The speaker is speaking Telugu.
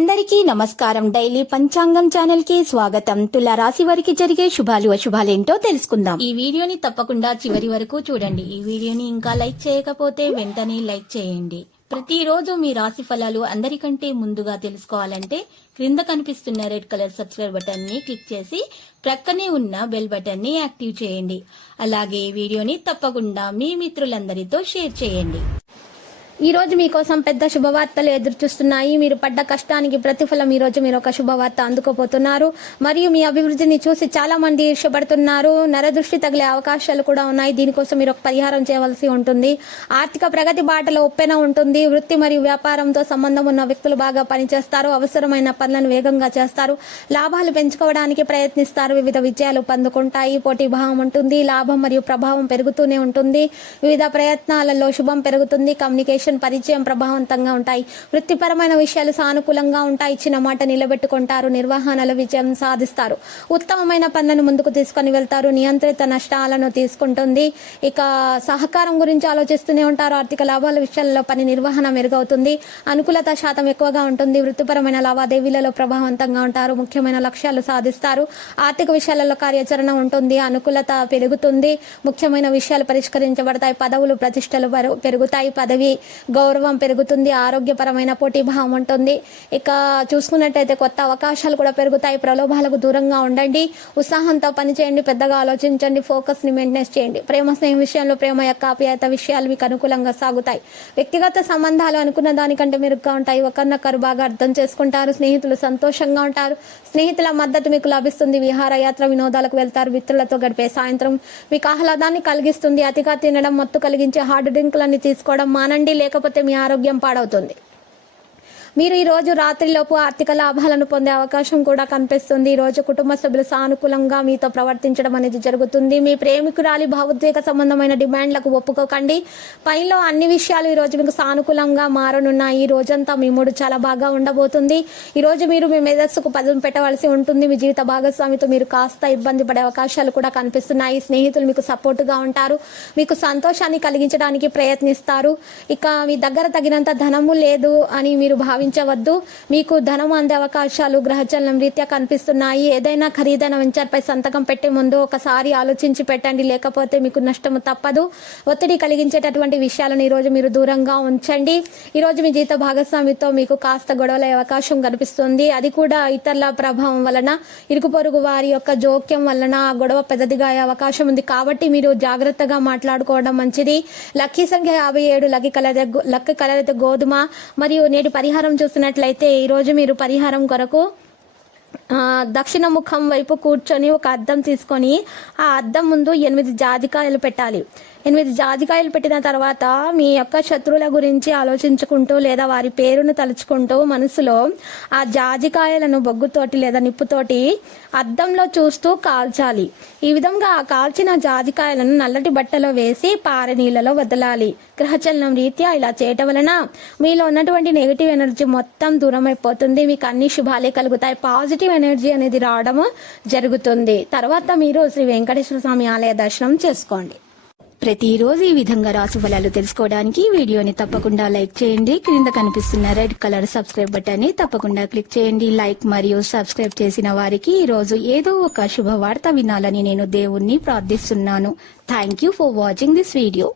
అందరికీ నమస్కారం. డైలీ పంచాంగం ఛానల్ కి స్వాగతం. తుల రాశి వారికి జరిగే శుభాలు అశుభాలేంటో తెలుసుకుందాం. ఈ వీడియోని తప్పకుండా చివరి వరకు చూడండి. ఈ వీడియోని ఇంకా లైక్ చేయకపోతే వెంటనే లైక్ చేయండి. ప్రతిరోజు మీ రాశి ఫలాలు అందరికంటే ముందుగా తెలుసుకోవాలంటే క్రింద కనిపిస్తున్న రెడ్ కలర్ సబ్స్క్రైబ్ బటన్ ని క్లిక్ చేసి ప్రక్కనే ఉన్న బెల్ బటన్ ని యాక్టివ్ చేయండి. అలాగే ఈ వీడియోని తప్పకుండా మీ మిత్రులందరితో షేర్ చేయండి. ఈ రోజు మీకోసం పెద్ద శుభవార్తలు ఎదురు చూస్తున్నాయి. మీరు పడ్డ కష్టానికి ప్రతిఫలం ఈ రోజు మీరు ఒక శుభవార్త అందుకోబోతున్నారు. మరియు మీ అభివృద్ధిని చూసి చాలా మంది ఈర్ష్యపడుతున్నారు. నరదృష్టి తగిలే అవకాశాలు కూడా ఉన్నాయి. దీనికోసం మీరు ఒక పరిహారం చేయవలసి ఉంటుంది. ఆర్థిక ప్రగతి బాటలో ఒప్పెన ఉంటుంది. వృత్తి మరియు వ్యాపారంతో సంబంధం ఉన్న వ్యక్తులు బాగా పనిచేస్తారు. అవసరమైన పనులను వేగంగా చేస్తారు. లాభాలు పెంచుకోవడానికి ప్రయత్నిస్తారు. వివిధ విజయాలు పొందుకుంటాయి. పోటీ భావం ఉంటుంది. లాభం మరియు ప్రభావం పెరుగుతూనే ఉంటుంది. వివిధ ప్రయత్నాలలో శుభం పెరుగుతుంది. కమ్యూనికేషన్ పరిచయం ప్రభావవంతంగా ఉంటాయి. వృత్తిపరమైన విషయాలు సానుకూలంగా ఉంటాయి. ఇచ్చిన మాట నిలబెట్టుకుంటారు. నిర్వహణలో విజయం సాధిస్తారు. ఉత్తమమైన పనులను ముందుకు తీసుకొని వెళ్తారు. నియంత్రిత నష్టాలను తీసుకుంటుంది. ఇక సహకారం గురించి ఆలోచిస్తూనే ఉంటారు. ఆర్థిక లాభాల విషయాల్లో పని నిర్వహణ మెరుగవుతుంది. అనుకూలత శాతం ఎక్కువగా ఉంటుంది. వృత్తిపరమైన లావాదేవీలలో ప్రభావవంతంగా ఉంటారు. ముఖ్యమైన లక్ష్యాలు సాధిస్తారు. ఆర్థిక విషయాలలో కార్యాచరణ ఉంటుంది. అనుకూలత పెరుగుతుంది. ముఖ్యమైన విషయాలు పరిష్కరించబడతాయి. పదవులు ప్రతిష్టలు పెరుగుతాయి. పదవి గౌరవం పెరుగుతుంది. ఆరోగ్యపరమైన పోటీ భావం ఉంటుంది. ఇక చూసుకున్నట్టయితే కొత్త అవకాశాలు కూడా పెరుగుతాయి. ప్రలోభాలకు దూరంగా ఉండండి. ఉత్సాహంతో పనిచేయండి. పెద్దగా ఆలోచించండి. ఫోకస్ ని మెయింటైన్ చేయండి. ప్రేమ స్నేహం విషయంలో ప్రేమ యొక్క ఆప్యాయత విషయాలు మీకు అనుకూలంగా సాగుతాయి. వ్యక్తిగత సంబంధాలు అనుకున్న దానికంటే మెరుగ్గా ఉంటాయి. ఒకరినొకరు బాగా అర్థం చేసుకుంటారు. స్నేహితులు సంతోషంగా ఉంటారు. స్నేహితుల మద్దతు మీకు లభిస్తుంది. విహారయాత్ర వినోదాలకు వెళ్తారు. మిత్రులతో గడిపే సాయంత్రం మీకు ఆహ్లాదాన్ని కలిగిస్తుంది. అతిగా తినడం, మత్తు కలిగించే హార్డ్ డ్రింకులన్నీ తీసుకోవడం మానండి. లేకపోతే మీ ఆరోగ్యం పాడవుతుంది. మీరు ఈ రోజు రాత్రిలోపు ఆర్థిక లాభాలను పొందే అవకాశం కూడా కనిపిస్తుంది. ఈ రోజు కుటుంబ సభ్యులు సానుకూలంగా మీతో ప్రవర్తించడం అనేది జరుగుతుంది. మీ ప్రేమికురాలి భావోద్వేగ సంబంధమైన డిమాండ్లకు ఒప్పుకోకండి. పనిలో అన్ని విషయాలు ఈ రోజు మీకు సానుకూలంగా మారనున్నాయి. ఈ రోజంతా మీ మూడు చాలా బాగా ఉండబోతుంది. ఈ రోజు మీరు మీ మేధస్సుకు పదును పెట్టవలసి ఉంటుంది. మీ జీవిత భాగస్వామితో మీరు కాస్త ఇబ్బంది పడే అవకాశాలు కూడా కనిపిస్తున్నాయి. స్నేహితులు మీకు సపోర్టుగా ఉంటారు. మీకు సంతోషాన్ని కలిగించడానికి ప్రయత్నిస్తారు. ఇక మీ దగ్గర తగినంత ధనము లేదు అని మీరు భావించవద్దు. మీకు ధనం అందే అవకాశాలు గ్రహచలనం రీత్యా కనిపిస్తున్నాయి. ఏదైనా ఖరీదైన వెంచర్పై సంతకం పెట్టే ముందు ఒకసారి ఆలోచించి పెట్టండి. లేకపోతే మీకు నష్టము తప్పదు. ఒత్తిడి కలిగించేటటువంటి విషయాలను ఈ రోజు మీరు దూరంగా ఉంచండి. ఈ రోజు మీ జీవిత భాగస్వామితో మీకు కాస్త గొడవలే అవకాశం కనిపిస్తుంది. అది కూడా ఇతరుల ప్రభావం వలన, ఇరుగు పొరుగు వారి యొక్క జోక్యం వలన ఆ గొడవ పెద్దదిగా అయ్యే అవకాశం ఉంది. కాబట్టి మీరు జాగ్రత్తగా మాట్లాడుకోవడం మంచిది. లక్కీ సంఖ్య 57. లక్కీ కలర్ అయితే గోధుమ. మరియు నేటి పరిహారం చూసినట్లయితే ఈ రోజు మీరు పరిహారం కొరకు దక్షిణ ముఖం వైపు కూర్చొని ఒక అద్దం తీసుకొని ఆ అద్దం ముందు 8 జాజికాయలు పెట్టాలి. 8 జాజికాయలు పెట్టిన తర్వాత మీ యొక్క శత్రువుల గురించి ఆలోచించుకుంటూ లేదా వారి పేరును తలుచుకుంటూ మనసులో ఆ జాజికాయలను బొగ్గుతోటి లేదా నిప్పుతోటి అద్దంలో చూస్తూ కాల్చాలి. ఈ విధంగా ఆ కాల్చిన జాజికాయలను నల్లటి బట్టలో వేసి పారే నీళ్ళలో వదలాలి. గ్రహచలనం రీత్యా ఇలా చేయటం వలన మీలో ఉన్నటువంటి నెగిటివ్ ఎనర్జీ మొత్తం దూరం అయిపోతుంది. మీకు అన్ని శుభాలే కలుగుతాయి. పాజిటివ్ ఎనర్జీ అనేది రావడము జరుగుతుంది. తర్వాత మీరు శ్రీ వెంకటేశ్వర స్వామి ఆలయ దర్శనం చేసుకోండి. ప్రతిరోజు ఈ విధంగా రాశి ఫలాలు తెలుసుకోవడానికి వీడియోని తప్పకుండా లైక్ చేయండి. క్రింద కనిపిస్తున్న రెడ్ కలర్ సబ్స్క్రైబ్ బటన్ ని తప్పకుండా క్లిక్ చేయండి. లైక్ మరియు సబ్స్క్రైబ్ చేసిన వారికి ఈ రోజు ఏదో ఒక శుభవార్త వినాలని నేను దేవుణ్ణి ప్రార్థిస్తున్నాను. Thank you for watching this video.